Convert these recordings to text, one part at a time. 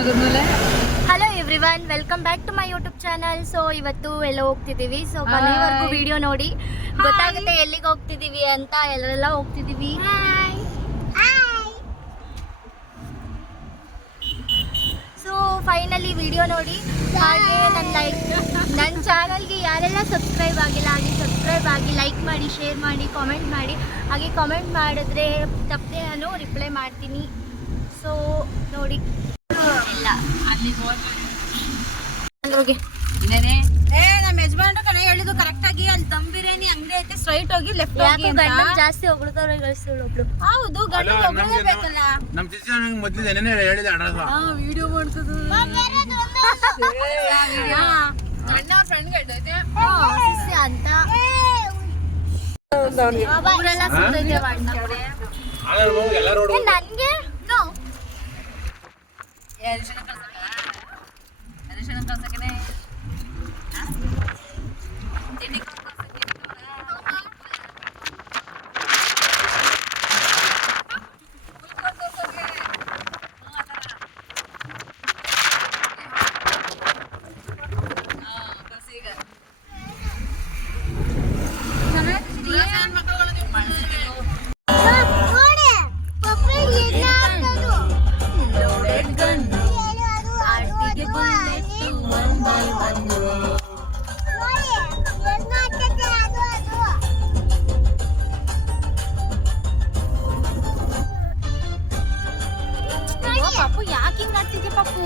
Hello everyone, welcome back to my YouTube channel. So ಇವತ್ತು ಎಲ್ಲ ಹೋಗ್ತಿದ್ದೀವಿ. So ಕೊನೆವರೆಗೂ video ನೋಡಿ ಗೊತ್ತಾಗುತ್ತೆ ಎಲ್ಲಿಗೆ ಹೋಗ್ತಿದ್ದೀವಿ ಅಂತ. ಎಲ್ಲರೆಲ್ಲ ಹೋಗ್ತಿದ್ದೀವಿ. ಸೊ ಫೈನಲಿ ವಿಡಿಯೋ ನೋಡಿ. ಹಾಗೆ ನನ್ನ ಚಾನಲ್ಗೆ ಯಾರೆಲ್ಲ ಸಬ್ಸ್ಕ್ರೈಬ್ ಆಗಿಲ್ಲ ಹಾಗೆ ಸಬ್ಸ್ಕ್ರೈಬ್ ಆಗಿ, ಲೈಕ್ ಮಾಡಿ, ಶೇರ್ ಮಾಡಿ, ಕಾಮೆಂಟ್ ಮಾಡಿ. ಹಾಗೆ ಕಾಮೆಂಟ್ ಮಾಡಿದ್ರೆ ತಪ್ಪದೆ ನಾನು ರಿಪ್ಲೈ ಮಾಡ್ತೀನಿ. ಸೊ ನೋಡಿ ಎಲ್ಲ ಅಲ್ಲಿ ಹೋಗಿ ನಮ್ಮ ಯಜಮಾನ್ರು ಕಡೆ ಹೇಳಿದ್ದು ಕರೆಕ್ಟ್ ಆಗಿ ಅಲ್ಲಿ ದಮ್ ಬಿರಿಯಾನಿ ಅಂಗಡಿ ಐತೆ, ಸ್ಟ್ರೈಟ್ ಹೋಗಿ ಲೆಫ್ಟ್ ಹೋಗಿ ಅಂತ. ಜಾಸ್ತಿ ಹೊಗಳ್ತಾವ್ರೆ ಗಳಿಸ್ತಾಳೆ ಒಬ್ಳು. ಹೌದು, ಗಂಡು ಹೋಗಲೇಬೇಕಲ್ಲ. ನಮ್ಮ ಸಿಸ್ಟರ್ ನಂಗೆ ಮೊದಲು ಏನೇನೇ ಹೇಳಿದೆ ಅಣ್ಣ ವಿಡಿಯೋ ಮಾಡ್ತದು ಅಣ್ಣ ಫ್ರೆಂಡ್ ಗೈತೆ ಅಂತ ಊರೆಲ್ಲ ಸುತ್ತೈತೆ ಎಲ್ಲರೂ ನನಗೆ ಪಾಪು ಯಾಕೆ ಹಿಂಗ್ ಆಗ್ತಿದ್ದೆ ಪಾಪು?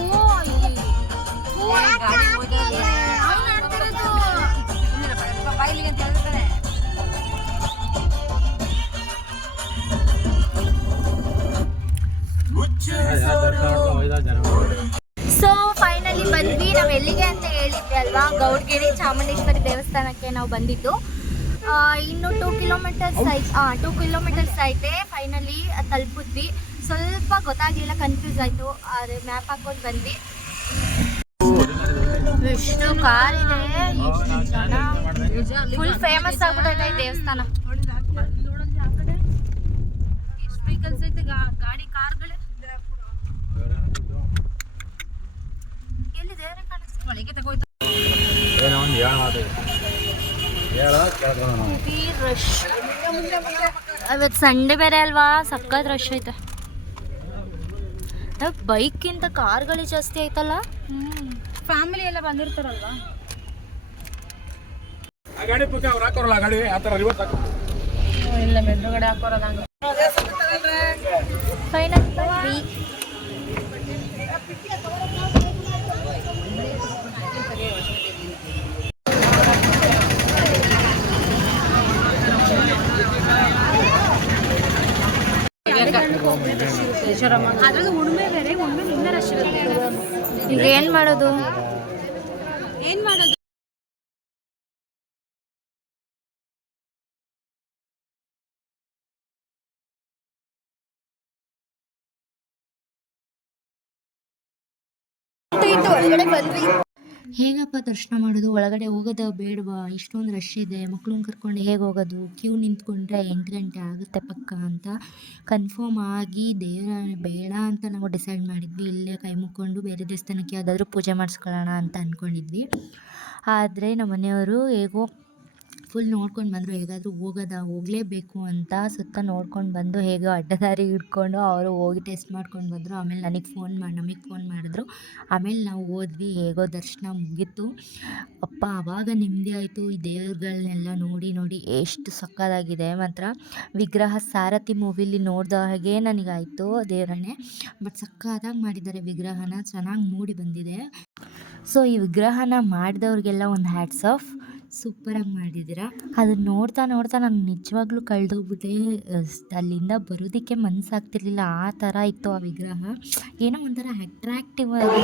ಸೊ ಫೈನಲಿ ಬಂದ್ವಿ. ನಾವು ಎಲ್ಲಿಗೆ ಅಂತ ಹೇಳಿದ್ವಿ ಅಲ್ವಾ, ಗೌಡ್ಗೆರೆ ಚಾಮುಂಡೇಶ್ವರಿ ದೇವಸ್ಥಾನಕ್ಕೆ ನಾವು ಬಂದಿದ್ದು. ಇನ್ನು 2 ಕಿಲೋಮೀಟರ್ಸ್ ಐತೆ. ಫೈನಲಿ ತಲುಪಿದ್ವಿ. ಸ್ವಲ್ಪ ಗೊತ್ತಾಗಲಿಲ್ಲ, ಕನ್ಫ್ಯೂಸ್ ಆಯಿತು. ಆದರೆ ಮ್ಯಾಪ್ ಹಾಕೊಂಡು ಬಂದ್ವಿ. ಎಷ್ಟು ಕಾರ್ ಇದೆ, ಎಷ್ಟು ಜನ, ಫುಲ್ ಫೇಮಸ್ ಆಗ್ಬಿಟ್ಟೈತೆ ಈ ದೇವಸ್ಥಾನ. ಎಷ್ಟು ವೆಹಿಕಲ್ಸ್ ಐತೆ, ಗಾಡಿ ಕಾರ್ಗಳೇ ಎಲ್ಲಿ ದೇವರೇ ಕಾಣಿಸ್ತು, ಒಳಗೆ ತಗೋಯ್ತು. ರಶ್ ಇವತ್ತು ಸಂಡೇ ಬೇರೆ ಅಲ್ವಾ, ಸಖತ್ ರಶ್ ಐತೆ. ಬೈಕ್ಗಿಂತ ಕಾರ್ಗಳೇ ಜಾಸ್ತಿ ಐತಲ್ಲ. ಫ್ಯಾಮಿಲಿ ಎಲ್ಲ ಬಂದಿರ್ತಾರಲ್ವಾ. ಇಲ್ಲ ಮೆದುರುಗಡೆ ಹಾಕೋರಲ್ಲ. ಫೈನಲ್ ಅದ್ರದ್ದು ಉಣ್ಮೆ ಬೇರೆ, ಉಣ್ಮೆ ಇನ್ನ ರಶ್ ಇರುತ್ತೆ. ಈಗ ಏನು ಮಾಡೋದು? ಒಳಗಡೆ ಬಂದ್ವಿ. ಹೇಗಪ್ಪ ದರ್ಶನ ಮಾಡೋದು? ಒಳಗಡೆ ಹೋಗೋದು ಬೇಡವಾ? ಇಷ್ಟೊಂದು ರಶ್ ಇದೆ, ಮಕ್ಳನ್ನ ಕರ್ಕೊಂಡು ಹೇಗೆ ಹೋಗೋದು? ಕ್ಯೂ ನಿಂತ್ಕೊಂಡ್ರೆ 8 ಗಂಟೆ ಆಗುತ್ತೆ ಪಕ್ಕ ಅಂತ ಕನ್ಫರ್ಮ್ ಆಗಿ ದೇವರ ಬೇಡ ಅಂತ ನಾವು ಡಿಸೈಡ್ ಮಾಡಿದ್ವಿ. ಇಲ್ಲೇ ಕೈ ಮುಕ್ಕೊಂಡು ಬೇರೆ ದೇವಸ್ಥಾನಕ್ಕೆ ಯಾವುದಾದ್ರೂ ಪೂಜೆ ಮಾಡಿಸ್ಕೊಳ್ಳೋಣ ಅಂತ ಅಂದ್ಕೊಂಡಿದ್ವಿ. ಆದರೆ ನಮ್ಮ ಮನೆಯವರು ಹೇಗೋ ಫುಲ್ ನೋಡ್ಕೊಂಡು ಬಂದರು. ಹೇಗಾದರೂ ಹೋಗಲೇಬೇಕು ಅಂತ ಸುತ್ತ ನೋಡ್ಕೊಂಡು ಬಂದು ಹೇಗೋ ಅಡ್ಡದಾರಿ ಹಿಡ್ಕೊಂಡು ಅವರು ಹೋಗಿ ಟೆಸ್ಟ್ ಮಾಡ್ಕೊಂಡು ಬಂದರು. ಆಮೇಲೆ ನಮಗೆ ಫೋನ್ ಮಾಡಿದ್ರು. ಆಮೇಲೆ ನಾವು ಹೋದ್ವಿ. ಹೇಗೋ ದರ್ಶನ ಮುಗೀತು. ಅಪ್ಪ ಆವಾಗ ನೆಮ್ಮದಿ ಆಯಿತು. ಈ ದೇವ್ರುಗಳನ್ನೆಲ್ಲ ನೋಡಿ ಎಷ್ಟು ಸಕ್ಕತ್ತಾಗಿದೆ ಮಾತ್ರ. ವಿಗ್ರಹ ಸಾರಥಿ ಮೂವಿಲಿ ನೋಡಿದ ಹಾಗೆ ನನಗಾಯಿತು ದೇವರನ್ನೇ. ಬಟ್ ಸಕ್ಕತ್ತಾಗಿ ಮಾಡಿದ್ದಾರೆ ವಿಗ್ರಹನ, ಚೆನ್ನಾಗಿ ಮೂಡಿ ಬಂದಿದೆ. ಸೊ ಈ ವಿಗ್ರಹನ ಮಾಡಿದವ್ರಿಗೆಲ್ಲ ಒಂದು ಹ್ಯಾಟ್ಸ್ ಆಫ್, ಸೂಪರಾಗಿ ಮಾಡಿದ್ದೀರಾ. ಅದನ್ನ ನೋಡ್ತಾ ನಾನು ನಿಜವಾಗ್ಲೂ ಕಳೆದೋಗ್ಬಿಟ್ಟೆ. ಅಲ್ಲಿಂದ ಬರೋದಕ್ಕೆ ಮನಸ್ಸಾಗ್ತಿರ್ಲಿಲ್ಲ, ಆ ಥರ ಇತ್ತು ಆ ವಿಗ್ರಹ. ಏನೋ ಒಂಥರ ಅಟ್ರಾಕ್ಟಿವ್ ಆಗಿ.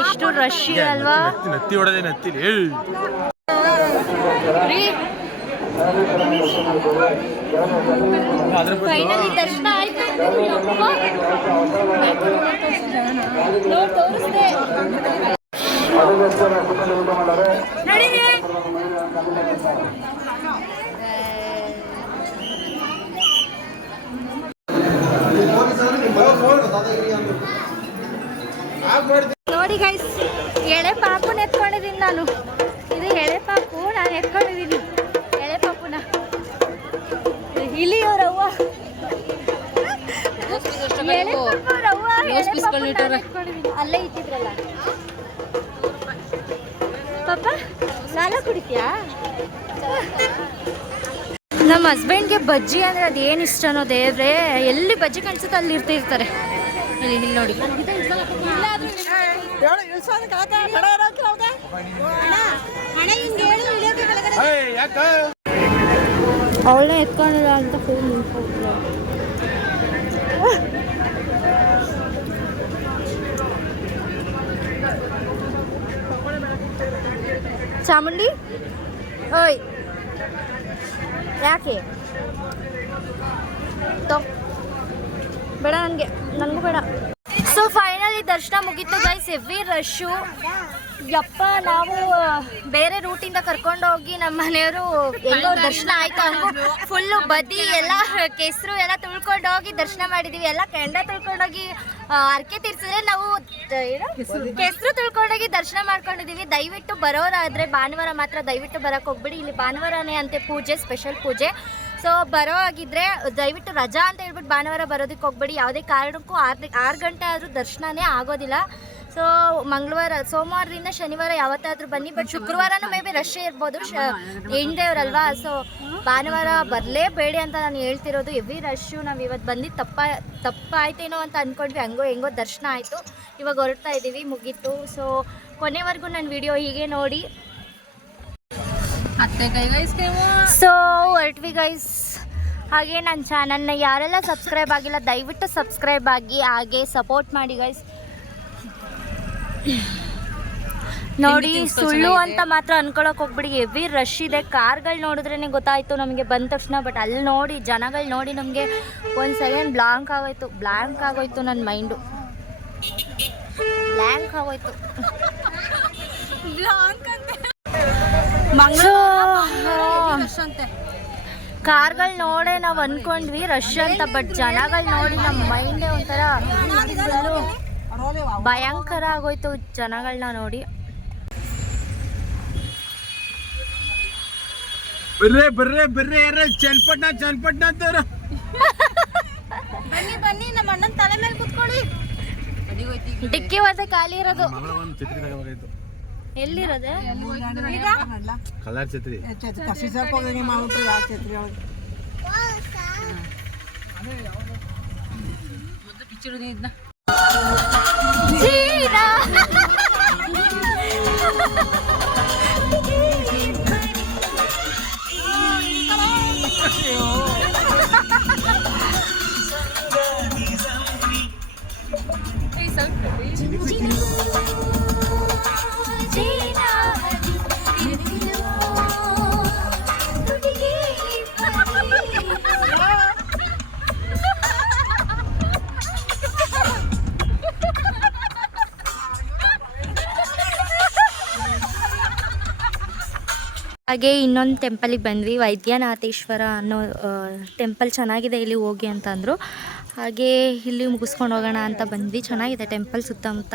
ಎಷ್ಟು ರಶ್ ಅಲ್ವಾ? ನತ್ತಿ ಹೊಡೆದೆ ನತ್ತಿಲಿ ಫೈನಲಿ ದರ್ಶನ ಆಯ್ತು. ನೋಡಿ ಗೈಸ್, ಎಳೆ ಪಾಪುನ ಎತ್ಕೊಂಡಿದ್ದೀನಿ ನಾನು. ಇದು ಎಳೆ ಪಾಪು, ನಾನು ಎತ್ಕೊಂಡಿದ್ದೀನಿ ಎಳೆ ಪಾಪುನ. ಇಲ್ಲಿ ಅವ್ರವ್ವ ಎಳೆ ಪಾಪು ಅವ್ರವ್ವ ಅಲ್ಲೇ ಇಟ್ಟಿದ್ರಲ್ಲ. ಪಾಪ ಸಾಲ ಕುಡಿತೀಯಾ? ನಮ್ಮ ಹಸ್ಬೆಂಡ್ಗೆ ಬಜ್ಜಿ ಅಂದರೆ ಅದೇನು ಇಷ್ಟನೋ ದೇವ್ರೆ, ಎಲ್ಲಿ ಬಜ್ಜಿ ಕಾಣಿಸುತ್ತೆ ಅಲ್ಲಿ ಇರ್ತಿರ್ತಾರೆ. ಇಲ್ಲಿ ನೋಡಿ, ಅವಳನ್ನ ಎತ್ಕೊಂಡಿಲ್ಲ ಅಂತ ಫೋನ್ ನಿಂತ್ಕೊಂಡ್ರು. ಚಾಮುಂಡಿ ಓಯ್ ಯಾಕೆ ಬೇಡ, ನನಗೂ ಬೇಡ. ಸೊ ಫೈನಲಿ ದರ್ಶನ ಮುಗೀತು ಗೈಸ್. ಹೆವಿ ರಶ್ಶು ಯಪ್ಪ. ನಾವು ಬೇರೆ ರೂಟಿಂದ ಕರ್ಕೊಂಡೋಗಿ ನಮ್ಮ ಮನೆಯವರು ಎಲ್ಲೋ ದರ್ಶನ ಆಯ್ತು ಹಂಗೂ ಫುಲ್ಲು ಬದಿ ಎಲ್ಲ ಕೆಸರು ಎಲ್ಲ ತುಳ್ಕೊಂಡು ಹೋಗಿ ದರ್ಶನ ಮಾಡಿದ್ದೀವಿ. ಎಲ್ಲ ಕೆಂಡ ತುಳ್ಕೊಂಡೋಗಿ ಅರ್ಕೆ ತೀರ್ಸಿದ್ರೆ ನಾವು ಕೆಸರು ತುಳ್ಕೊಂಡೋಗಿ ದರ್ಶನ ಮಾಡ್ಕೊಂಡಿದ್ದೀವಿ. ದಯವಿಟ್ಟು ಬರೋರಾದರೆ ಭಾನುವಾರ ಮಾತ್ರ ದಯವಿಟ್ಟು ಬರೋಕ್ಕೆ ಹೋಗ್ಬಿಡಿ. ಇಲ್ಲಿ ಭಾನುವಾರನೇ ಅಂತೆ ಪೂಜೆ, ಸ್ಪೆಷಲ್ ಪೂಜೆ. ಸೊ ಬರೋ ಆಗಿದ್ರೆ ದಯವಿಟ್ಟು ರಜಾ ಅಂತ ಹೇಳ್ಬಿಟ್ಟು ಭಾನುವಾರ ಬರೋದಕ್ಕೆ ಹೋಗ್ಬೇಡಿ. ಯಾವುದೇ ಕಾರಣಕ್ಕೂ 6 ಗಂಟೆ ಆದರೂ ದರ್ಶನನೇ ಆಗೋದಿಲ್ಲ. ಸೊ ಮಂಗಳವಾರ, ಸೋಮವಾರದಿಂದ ಶನಿವಾರ ಯಾವತ್ತಾದ್ರೂ ಬನ್ನಿ. ಬಟ್ ಶುಕ್ರವಾರನೂ ಮೇ ಬಿ ರಶ್ಶೇ ಇರ್ಬೋದು, ಹೆಣ್ದೇವ್ರಲ್ವಾ. ಸೊ ಭಾನುವಾರ ಬರಲೇಬೇಡಿ ಅಂತ ನಾನು ಹೇಳ್ತಿರೋದು. Heavy rush. ನಾವು ಇವತ್ತು ಬಂದಿದ್ದು ತಪ್ಪಾಯ್ತೇನೋ ಅಂತ ಅಂದ್ಕೊಂಡ್ವಿ. ಹೆಂಗೋ ದರ್ಶನ ಆಯಿತು. ಇವಾಗ ಹೊರಡ್ತಾ ಇದ್ದೀವಿ, ಮುಗೀತು. ಸೊ ಕೊನೆವರೆಗೂ ನನ್ನ ವಿಡಿಯೋ ಹೀಗೆ ನೋಡಿ. ಸೊ ಹೊರಟ್ವಿ ಗೈಸ್. ಹಾಗೆ ನನ್ನ ಚಾನಲ್ನ ಯಾರೆಲ್ಲ ಸಬ್ಸ್ಕ್ರೈಬ್ ಆಗಿಲ್ಲ ದಯವಿಟ್ಟು ಸಬ್ಸ್ಕ್ರೈಬ್ ಆಗಿ, ಹಾಗೆ ಸಪೋರ್ಟ್ ಮಾಡಿ ಗೈಸ್. ನೋಡಿ, ಸುಳ್ಳು ಅಂತ ಮಾತ್ರ ಅನ್ಕೊಳಕ್ ಹೋಗ್ಬಿಡಿ. ಹೆವಿ ರಶ್ ಇದೆ. ಕಾರ್ಗಳು ನೋಡಿದ್ರೇ ಗೊತ್ತಾಯ್ತು ನಮಗೆ ಬಂದ ತಕ್ಷಣ. ಬಟ್ ಅಲ್ಲಿ ನೋಡಿ ಜನಗಳು ನೋಡಿ ನಮಗೆ ಒಂದು ಸೆಕೆಂಡ್ ಬ್ಲಾಂಕ್ ಆಗೋಯ್ತು ನನ್ನ ಮೈಂಡು. ಬ್ಲ್ಯಾಂಕ್ ಆಗೋಯ್ತು. ಕಾರ್ಗಳು ನೋಡೇ ನಾವು ಅನ್ಕೊಂಡ್ವಿ ರಶ್ ಅಂತ. ಬಟ್ ಜನಗಳು ನೋಡಿ ನಮ್ಮ ಮೈಂಡೇ ಒಂಥರ ಭಯಂಕರ ಆಗೋಯ್ತು ಜನಗಳನ್ನ ನೋಡಿ. ಬರ್ರೆ ಯಾರ ಚನ್ನಪಟ್ಟಣ ಅಂತವ್ರ. ಬನ್ನಿ ನಮ್ಮ ಅಣ್ಣನ ತಲೆ ಮೇಲೆ ಕುತ್ಕೊಳ್ಳಿ. ಡಿಕ್ಕಿ ಮತ್ತೆ ಖಾಲಿ ಇರೋದು. ಎಲ್ಲಿರೋದೆ ಈಗ? ಕಲರ್ ಛತ್ರಿ ಹಾಗೆ ಇನ್ನೊಂದು ಟೆಂಪಲಿಗೆ ಬಂದ್ವಿ. ವೈದ್ಯನಾಥೇಶ್ವರ ಅನ್ನೋ ಟೆಂಪಲ್ ಚೆನ್ನಾಗಿದೆ, ಇಲ್ಲಿ ಹೋಗಿ ಅಂತ ಅಂದರು. ಹಾಗೆ ಇಲ್ಲಿ ಮುಗಿಸ್ಕೊಂಡು ಹೋಗೋಣ ಅಂತ ಬಂದ್ವಿ. ಚೆನ್ನಾಗಿದೆ ಟೆಂಪಲ್ ಸುತ್ತಮುತ್ತ.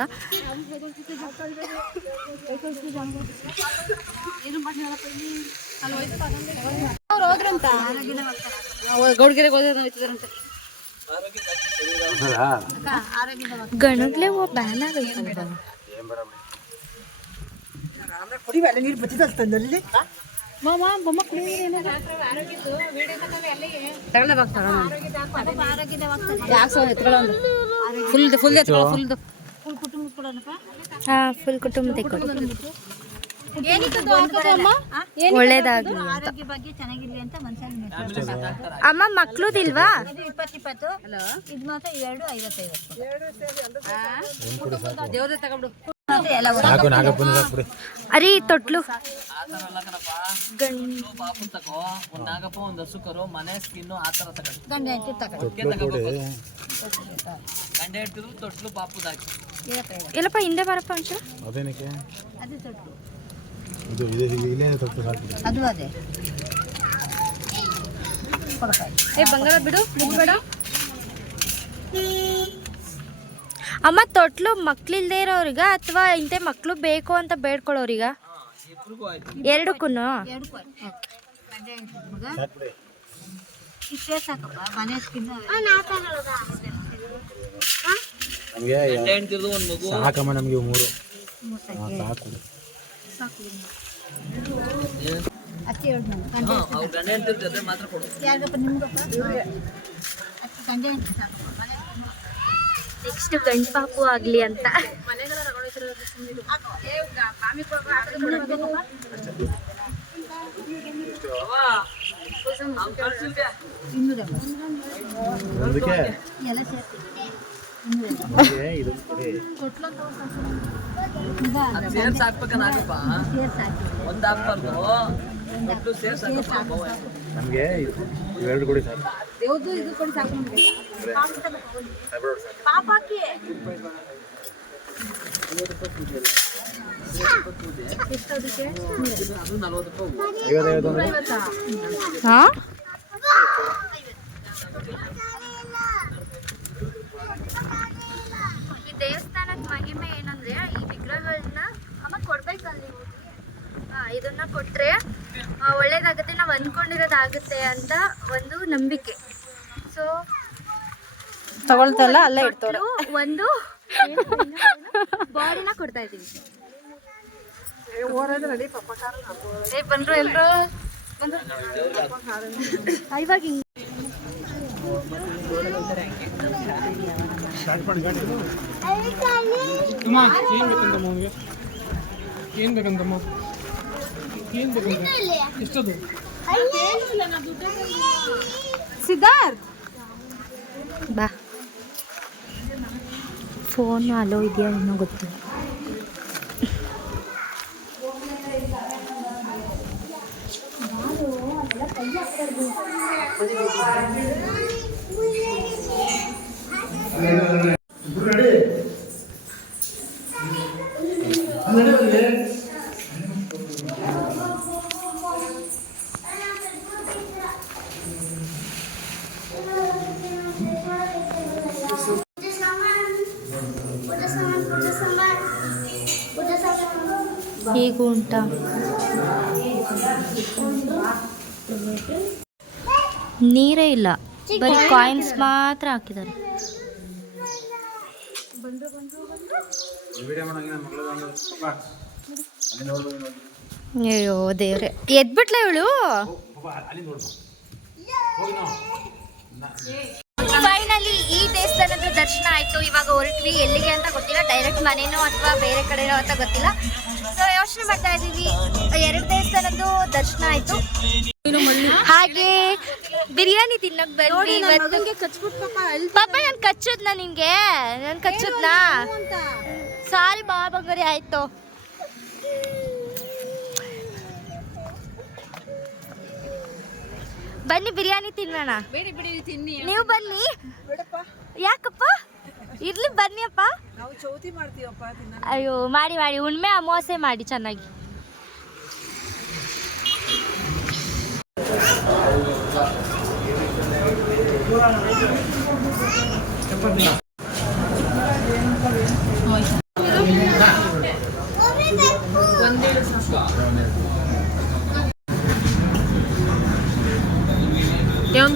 ಗಣಗ್ಲೆ ಬ್ಯಾನ್ ಆಗೈತಲ್ವಾ? ನೀರು ಬಚ್ಚಿದಲ್ಲಿ ಫುಲ್ ಕುಟುಂಬ ತೆಕ್ಕೊಡಿ, ಒಳ್ಳೇದಾಗ್ಲಿ ಅಂತ. ಅಮ್ಮ ಮಕ್ಳುದಿಲ್ವಾ? 20 ಇದು ಮಾತ್ರ 2 55. ಎಲ್ಲ ಸಾಕು ನಾಗಪ್ಪನ ಸಾಕ್ಬಿಡಿ. ಅರಿ ತೊಟ್ಲು ಪಾಪು ತಗೋ, ಒಂದ್ ನಾಗಪ್ಪ ಒಂದ್ ಹಸು ಕರು ಮನೆ ಸ್ಕಿನ್ನು ಆ ತರ ತಗೊಂಡು ಗಂಡ ಹೆಂಡತಿ ತಗೊಂಡು ಗಂಡೆ ಇಡ್ತಿದ್ರು ತೊಟ್ಲು ಪಾಪುದಾಕಿ. ಎಲ್ಲಪ್ಪ ಹಿಂದೆ ಬರಪ್ಪ ಒಂಚೂರು. ಅದೇನಕ್ಕೆ ಅದು ತೊಟ್ಟು ಇದು ಇಲ್ಲೇ ತೊಟ್ಟು ಸಾಕ್ಬಿಡಿ. ಅದು ಅದೇ ಏ ಬಂಗಾರ ಬಿಡು ಮುಗ್ಬೇಡ. ಅಮ್ಮ ತೊಟ್ಲು ಮಕ್ಳಿಲ್ದೇ ಇರೋರಿಗ ಅಥವಾ ಇಂತೆ ಮಕ್ಳು ಬೇಕು ಅಂತ ಬೇಡ್ಕೊಳ್ಳೋರಿಗ? ಎರಡಕ್ಕೂ ಎರಡಕ್ಕೂ ಗಂಡ ಹೆಂಡತಿ ಮಗ ಸಾಕ್ಬಿಡಿ. ಇಷ್ಟೇ ಸಾಕಪ್ಪ ಮನೆ ಸ್ಕಿನ್ನು ನಮಗೆ ಗಂಡೆ ಇಡ್ತಿದ್ರು ಒಂದ್ ಮಗು. ಸಾಕಮ್ಮ ನಮಗೆ ಮೂರು ಮೂರು ಸಾಕು. ಅಕ್ಕಿ ಎರಡು ಗಂಡ ಅವ್ರು ಗಂಡೆ ಇಡ್ತಿರ್ ಜೊತೆ ಮಾತ್ರ ಕೊಡು. ಯಾರಿಗಪ್ಪ ನಿಮ್ಗಪ್ಪ ಅಕ್ಕಿ ಗಂಡ ಹೆಂಡತಿ ಸಾಕಪ್ಪ ಮನೆ ನೆಕ್ಸ್ಟ್ ಗಂಡು ಪಾಪು ಆಗಲಿ ಅಂತ. ಒಂದಕ್ಕೆ ಎಲ್ಲ ಸೇರ್ತೀವಿ ಇದು ಕೊಡಿ. ಅದ್ ಸೇರ್ಸ್ ಹಾಕ್ಬೇಕ ನಾಗಪ್ಪ, ಸೇರ್ಸಿ ಹಾಕಿ ಒಂದ್ ಹಾಕ್ಬಾರ್ದು, ತೊಟ್ಲು ಸೇರ್ಸ್ ಹಾಕಪ್ಪ. ನಮಗೆ ಇವೆರಡು ಕೊಡಿ ಸಾಕು. ಯಾವುದು ಇದು ಕೊಡಿ ಸಾಕು ನಮಗೆ ಪಾಪ ಹಾಕಿ ಎಷ್ಟು ಅದಕ್ಕೆ ಅದು 40 ರೂಪಾಯಿ. 50 ಅಂದ್ರೆ ಹಾ ಈ ದೇವಸ್ಥಾನದ ಮಹಿಮೆ ಏನಂದ್ರೆ ಈ ವಿಗ್ರಹಗಳನ್ನ ಅಮ್ಮ ಕೊಡ್ಬೇಕಲ್ಲಿ ಹೋಗಿ. ಇದನ್ನ ಕೊಟ್ರೆ ಒಳ್ಳೇದಾಗುತ್ತೆ, ನಾವು ಅಂದ್ಕೊಂಡಿರೋದಾಗುತ್ತೆ ಅಂತ ಒಂದು ನಂಬಿಕೆ. ಸೊ ತಗೊಳ್ತಲ್ಲ ಅಲ್ಲೇ ಇಡ್ತವ್ರೆ ಒಂದು ಬಾಡಿನ ಕೊಡ್ತಾ ಇದ್ದೀವಿ. ಬಂದ್ರು ಎಲ್ರು ಇವಾಗ ಏನ್ ಬೇಕಂತಮ್ಮ? ಎಷ್ಟದು? ಸಿದ್ಧಾರ್ಥ್ ಬಾ. ಫೋನ್ ಅಲೋ ಇದೆಯಾ ಏನೋ ಗೊತ್ತಿಲ್ಲ. ಹೀಗೂ ಉಂಟಾ? ನೀರೇ ಇಲ್ಲ, ಬರೀ ಕಾಯಿನ್ಸ್ ಮಾತ್ರ ಹಾಕಿದ್ದಾರೆ. ಅಯ್ಯೋ ದೇವ್ರೆ, ಎದ್ಬಿಟ್ಲ ಇವಳು. ಫೈನಲಿ ಈ ದೇವಸ್ಥಾನದ ದರ್ಶನ ಆಯ್ತು. ಇವಾಗ ಹೊರಟ್ವಿ, ಎಲ್ಲಿಗೆ ಅಂತ ಗೊತ್ತಿಲ್ಲ, ಡೈರೆಕ್ಟ್ ಮನೇನೋ ಅಥವಾ ಬೇರೆ ಕಡೆನೋ ಅಂತ ಗೊತ್ತಿಲ್ಲ. ಸೊ ಯೋಚನೆ ಮಾಡ್ತಾ ಇದೀವಿ. 2 ದೇವಸ್ಥಾನದ್ದು ದರ್ಶನ ಆಯ್ತು. ಹಾಗೆ ಬಿರಿಯಾನಿ ತಿನ್ನಕ್ ಬಂದ್ವಿ ಇವತ್ತು. ಪಾಪ ನಾನು ಕಚ್ಚುದ್ನಾ ನಿನ್ಗೆ? ನಾನು ಕಚ್ಚುದ್ನಾ? ಸಾರಿ ಬಾ ಬಂಗಾರಿ, ಆಯ್ತು. ಬನ್ನಿ ಬಿರಿಯಾನಿ ತಿನ್ನೋಣ. ನೀವು ಬನ್ನಿ. ಯಾಕಪ್ಪ? ಇರ್ಲಿ ಬನ್ನಿ ಅಪ್ಪ. ಅಯ್ಯೋ ಮಾಡಿ ಮಾಡಿ, ಉಣ್ಮೆ ಅಮಾವಾಸ್ಯೆ ಮಾಡಿ ಚೆನ್ನಾಗಿ.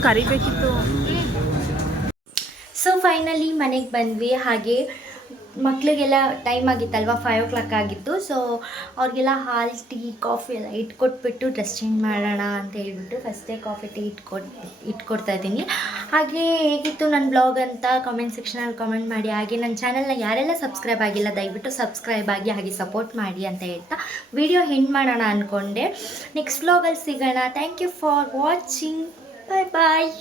ಕರಿಬೇಕಿತ್ತು. ಸೊ ಫೈನಲಿ ಮನೆಗೆ ಬಂದ್ವಿ. ಹಾಗೆ ಮಕ್ಕಳಿಗೆಲ್ಲ ಟೈಮ್ ಆಗಿತ್ತಲ್ವ, 5 o'clock ಆಗಿತ್ತು. ಸೊ ಅವ್ರಿಗೆಲ್ಲ ಹಾಲು ಟೀ ಕಾಫಿ ಎಲ್ಲ ಇಟ್ಕೊಟ್ಬಿಟ್ಟು ಡ್ರೆಸ್ ಚೇಂಜ್ ಮಾಡೋಣ ಅಂತ ಹೇಳ್ಬಿಟ್ಟು ಫಸ್ಟೇ ಕಾಫಿ ಟೀ ಇಟ್ಕೊಡ್ತಾ ಇದ್ದೀನಿ. ಹಾಗೆ ಹೇಗಿತ್ತು ನನ್ನ ಬ್ಲಾಗ್ ಅಂತ ಕಾಮೆಂಟ್ ಸೆಕ್ಷನಲ್ಲಿ ಕಾಮೆಂಟ್ ಮಾಡಿ. ಹಾಗೆ ನನ್ನ ಚಾನಲ್ನ ಯಾರೆಲ್ಲ ಸಬ್ಸ್ಕ್ರೈಬ್ ಆಗಿಲ್ಲ ದಯವಿಟ್ಟು ಸಬ್ಸ್ಕ್ರೈಬ್ ಆಗಿ ಹಾಗೆ ಸಪೋರ್ಟ್ ಮಾಡಿ ಅಂತ ಹೇಳ್ತಾ ವಿಡಿಯೋ ಎಂಡ್ ಮಾಡೋಣ ಅಂದ್ಕೊಂಡೆ. ನೆಕ್ಸ್ಟ್ ಬ್ಲಾಗಲ್ಲಿ ಸಿಗೋಣ. Thank you for watching. Bye bye.